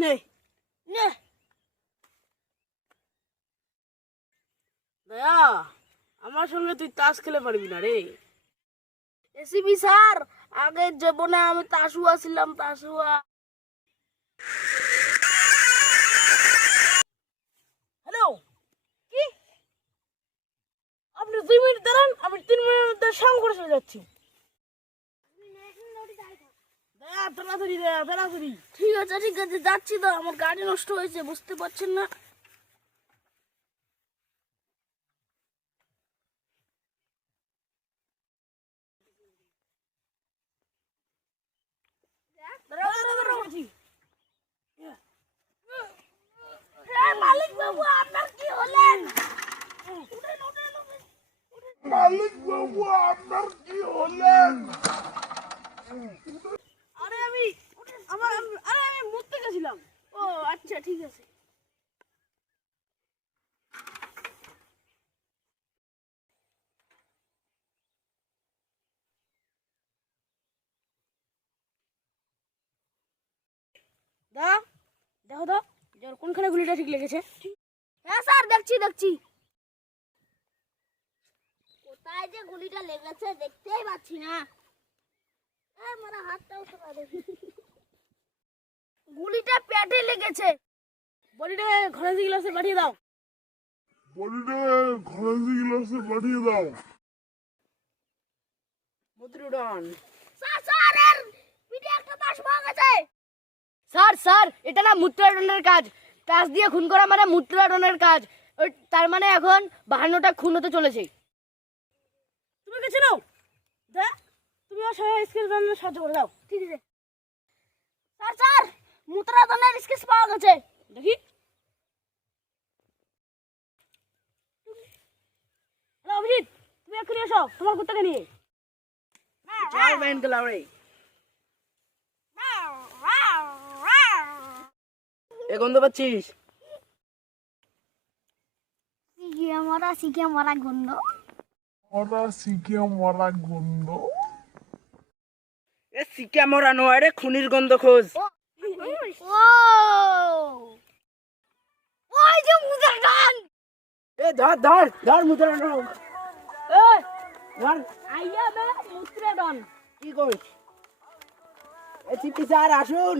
নে নে দয়া, আমার সঙ্গে তুই তাস খেলে পারবি না রে। এসিবি স্যার, আগের জীবনে আমি তাসুয়া ছিলাম, তাসুয়া। হ্যালো, কি? আপনি 2 মিনিট দাঁড়ান, আমি 3 মিনিটের মধ্যে সঙ্গ করে চলে যাচ্ছি। তাড়াতাড়ি তাড়াতাড়ি। ঠিক আছে ঠিক আছে, যাচ্ছি তো। আমার গাড়ি নষ্ট হয়েছে, বুঝতে পারছেন না। মালিক বাবু, আপনার কি হলেন? মালিক বাবু আপনার কি হলেন? আরে আমি মুততে গেছিলাম। ও আচ্ছা, ঠিক আছে। দা, দেখো তো কোনখানে গুলিটা ঠিক লেগেছে। হ্যাঁ স্যার, দেখছি দেখছি। কোথায় যে গুলিটা লেগেছে দেখতেই পাচ্ছি না। আমার হাতটাও সরা দেখি। গুলিটা পেটে লেগেছে। বডিটা ঘরে গ্লাসে পাঠিয়ে দাও। বডিটা ঘরে গ্লাসে পাঠিয়ে দাও। মুদ্রুডন। স্যার স্যার, এর পিঠে একটা তাস পাওয়া গেছে। স্যার স্যার, এটা না মূত্রাডনের কাজ। তাস দিয়ে খুন করা মানে মূত্রাডনের কাজ। তার মানে এখন 52টা খুন হতে চলেছে। তুমি কে চেনো? দা, তুমি আমার সঙ্গে স্কেচ বানানোর সাহায্য করে দাও। ঠিক আছে স্যার। স্যার, মূত্রাডনের স্কেচ পাওয়া গেছে। দেখি। হ্যালো অভিজিৎ, তুমি এক্ষুনি এসো তোমার কুত্তাকে নিয়ে। চল বেন গলারে। এ গন্ধ পাচ্ছিস? শিখে মরা গন্ধ। ওরা শিখে মরা গন্ধ। এ সিকা মরা নয় রে, খুনির গন্ধ খোঁজ। ও ওই যে মুদারডন। এ ধর ধর ধর মুদ্রাডন। এ ধর। আইয়া বে মুদ্রাডন। কি কইছ? এ চিপি স্যার আসুন।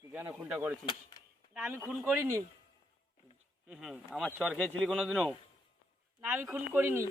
তুই কেন খুনটা করেছিস? না, আমি খুন করিনি। আমার চর খেয়েছিলি কোনোদিনও? না, আমি খুন করিনি।